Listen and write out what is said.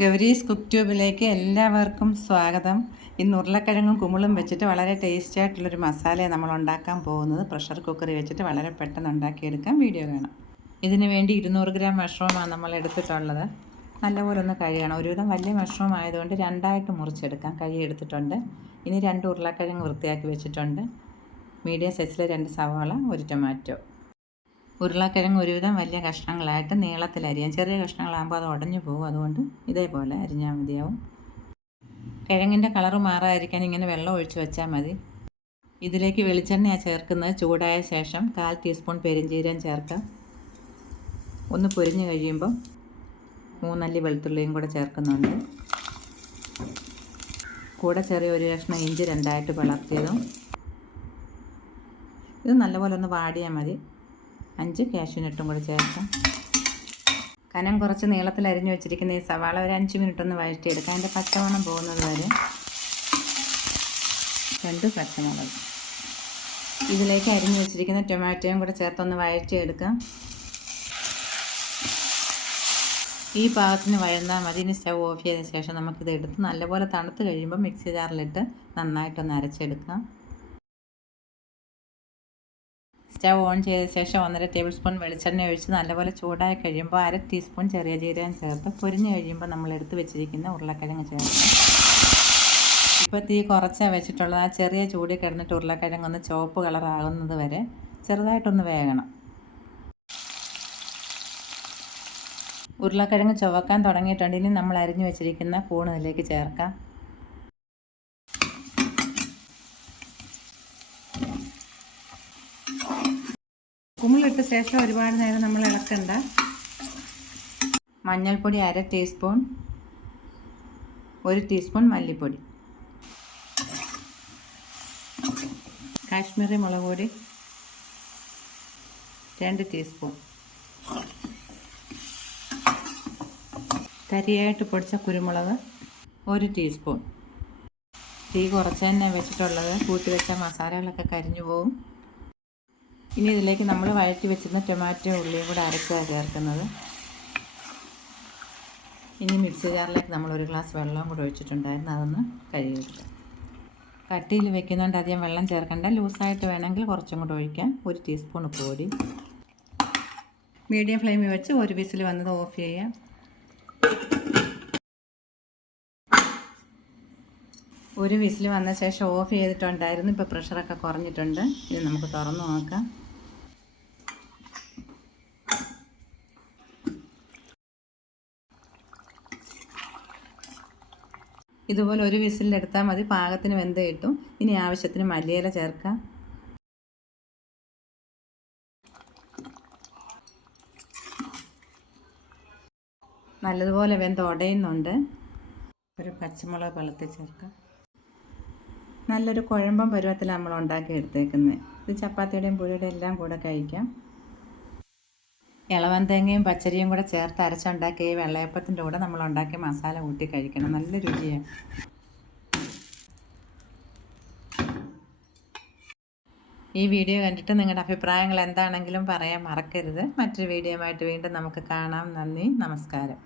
Gowri's cook ട്യൂബിലേക്ക് എല്ലാവർക്കും സ്വാഗതം. ഇന്ന് ഉരുളക്കിഴങ്ങും കുമിളും വെച്ചിട്ട് വളരെ ടേസ്റ്റി ആയിട്ടുള്ളൊരു മസാലയാണ് നമ്മൾ ഉണ്ടാക്കാൻ പോകുന്നത്. പ്രഷർ കുക്കറിൽ വെച്ചിട്ട് വളരെ പെട്ടെന്ന് ഉണ്ടാക്കിയെടുക്കാം. വീഡിയോ കാണാം. ഇതിന് വേണ്ടി 200 ഗ്രാം മഷ്റൂമാണ് നമ്മൾ എടുത്തിട്ടുള്ളത്. നല്ലപോലെ ഒന്ന് കഴുകണം. ഒരുവിധം വലിയ മഷ്റൂം ആയതുകൊണ്ട് രണ്ടായിട്ട് മുറിച്ചെടുക്കാം. കഴുകിയെടുത്തിട്ടുണ്ട്. ഇനി 2 ഉരുളക്കിഴങ്ങ് വൃത്തിയാക്കി വെച്ചിട്ടുണ്ട്. മീഡിയം സൈസിൽ 2 സവാള, 1 ടൊമാറ്റോ. ഉരുളക്കിഴങ്ങ് ഒരുവിധം വലിയ കഷ്ണങ്ങളായിട്ട് നീളത്തിൽ അരിയാം. ചെറിയ കഷ്ണങ്ങളാകുമ്പോൾ അത് ഉടഞ്ഞു പോകും. അതുകൊണ്ട് ഇതേപോലെ അരിഞ്ഞാൽ മതിയാവും. കിഴങ്ങിൻ്റെ കളറ് മാറാതിരിക്കാൻ ഇങ്ങനെ വെള്ളം ഒഴിച്ച് വെച്ചാൽ മതി. ഇതിലേക്ക് വെളിച്ചെണ്ണയാണ് ചേർക്കുന്നത്. ചൂടായ ശേഷം 1/4 ടീസ്പൂൺ പെരുംജീരകം ചേർക്കാം. ഒന്ന് പൊരിഞ്ഞ് കഴിയുമ്പം 3 അല്ലി വെളുത്തുള്ളിയും കൂടെ ചേർക്കുന്നുണ്ട്. കൂടെ ചെറിയ ഒരു കഷ്ണം ഇഞ്ചി 2ആയിട്ട് പിളർത്തിയതും. ഇത് നല്ലപോലെ ഒന്ന് വാടിയാൽ മതി. 5 കാഷ്യൂനട്ടും കൂടി ചേർക്കാം. കനം കുറച്ച് നീളത്തിൽ അരിഞ്ഞു വെച്ചിരിക്കുന്ന ഈ സവാള ഒരു 5 മിനിറ്റ് ഒന്ന് വഴറ്റിയെടുക്കാം. അതിൻ്റെ പച്ചമണം പോകുന്നത് വരെ. 2 പച്ചമുളക്. ഇതിലേക്ക് അരിഞ്ഞു വെച്ചിരിക്കുന്ന ടൊമാറ്റോയും കൂടെ ചേർത്തൊന്ന് വഴറ്റിയെടുക്കാം. ഈ പാകത്തിന് വഴന്നാൽ മതി. ഇനി സ്റ്റവ് ഓഫ് ചെയ്ത ശേഷം നമുക്കിത് എടുത്ത് നല്ലപോലെ തണുത്ത് കഴിയുമ്പോൾ മിക്സി ജാറിലിട്ട് നന്നായിട്ടൊന്ന് അരച്ചെടുക്കാം. സ്റ്റവ് ഓൺ ചെയ്ത ശേഷം 1.5 ടേബിൾ സ്പൂൺ വെളിച്ചെണ്ണ ഒഴിച്ച് നല്ലപോലെ ചൂടായി കഴിയുമ്പോൾ 1/2 ടീസ്പൂൺ ചെറിയ ജീരകം ചേർത്ത് പൊരിഞ്ഞ് കഴിയുമ്പോൾ നമ്മൾ എടുത്ത് വെച്ചിരിക്കുന്ന ഉരുളക്കിഴങ്ങ് ചേർക്കാം. ഇപ്പോൾ തീ കുറച്ചാണ് വെച്ചിട്ടുള്ളത്. ആ ചെറിയ ചൂടിൽ കിടന്നിട്ട് ഉരുളക്കിഴങ്ങ് ഒന്ന് ചുവപ്പ് കളറാകുന്നത് വരെ ചെറുതായിട്ടൊന്ന് വേകണം. ഉരുളക്കിഴങ്ങ് ചുവക്കാൻ തുടങ്ങിയിട്ടുണ്ട്. ഇനി നമ്മൾ അരിഞ്ഞു വെച്ചിരിക്കുന്ന കൂൺ ഇതിലേക്ക് ചേർക്കാം. കുമിളിട്ട ശേഷം ഒരുപാട് നേരം നമ്മൾ ഇളക്കണ്ട. മഞ്ഞൾപ്പൊടി 1/2 ടീസ്പൂൺ, 1 ടീസ്പൂൺ മല്ലിപ്പൊടി, കാശ്മീരി മുളക് പൊടി 2 ടീസ്പൂൺ, തരിയായിട്ട് പൊടിച്ച കുരുമുളക് 1 ടീസ്പൂൺ. തീ കുറച്ച് തന്നെ വെച്ചിട്ടുള്ളത്. കൂട്ടി വെച്ച മസാലകളൊക്കെ കരിഞ്ഞു പോകും. ഇനി ഇതിലേക്ക് നമ്മൾ വഴറ്റി വെച്ചിരുന്ന ടൊമാറ്റോ ഉള്ളിയും കൂടെ അരച്ചാണ് ചേർക്കുന്നത്. ഇനി മിക്സി ജാറിലേക്ക് നമ്മൾ 1 ഗ്ലാസ് വെള്ളം കൂടെ ഒഴിച്ചിട്ടുണ്ടായിരുന്നു. അതൊന്ന് കഴുകിയെടുക്കാം. കട്ടിയിൽ വെക്കുന്നുണ്ട് അധികം വെള്ളം ചേർക്കണ്ട. ലൂസായിട്ട് വേണമെങ്കിൽ കുറച്ചും കൂടെ ഒഴിക്കാം. 1 ടീസ്പൂൺ ഉപ്പ് പൊടി. മീഡിയം ഫ്ലെയിമിൽ വെച്ച് 1 വിസിൽ വന്നത് ഓഫ് ചെയ്യാം. ഒരു വിസിൽ വന്ന ശേഷം ഓഫ് ചെയ്തിട്ടുണ്ടായിരുന്നു. ഇപ്പോൾ പ്രഷറൊക്കെ കുറഞ്ഞിട്ടുണ്ട്. ഇത് നമുക്ക് തുറന്ന് നോക്കാം. ഇതുപോലെ 1 വിസിലെടുത്താൽ മതി. പാകത്തിന് വെന്ത് കിട്ടും. ഇനി ആവശ്യത്തിന് മല്ലിയില ചേർക്കാം. നല്ലതുപോലെ വെന്ത് ഉടയുന്നുണ്ട്. ഒരു പച്ചമുളക് പഴുത്തി ചേർക്കാം. നല്ലൊരു കുഴമ്പം പരുവത്തിൽ നമ്മൾ ഉണ്ടാക്കി എടുത്തേക്കുന്നത്. ഇത് ചപ്പാത്തിയുടെയും പുഴിയുടെയും എല്ലാം കൂടെ കഴിക്കാം. ഇളവൻ തേങ്ങയും പച്ചരിയും കൂടെ ചേർത്ത് അരച്ചുണ്ടാക്കിയ ഈ വെള്ളയപ്പത്തിൻ്റെ കൂടെ നമ്മൾ ഉണ്ടാക്കിയ മസാല കൂട്ടി കഴിക്കണം. നല്ല രുചിയാണ്. ഈ വീഡിയോ കണ്ടിട്ട് നിങ്ങളുടെ അഭിപ്രായങ്ങൾ എന്താണെങ്കിലും പറയാൻ മറക്കരുത്. മറ്റൊരു വീഡിയോയുമായിട്ട് വീണ്ടും നമുക്ക് കാണാം. നന്ദി, നമസ്കാരം.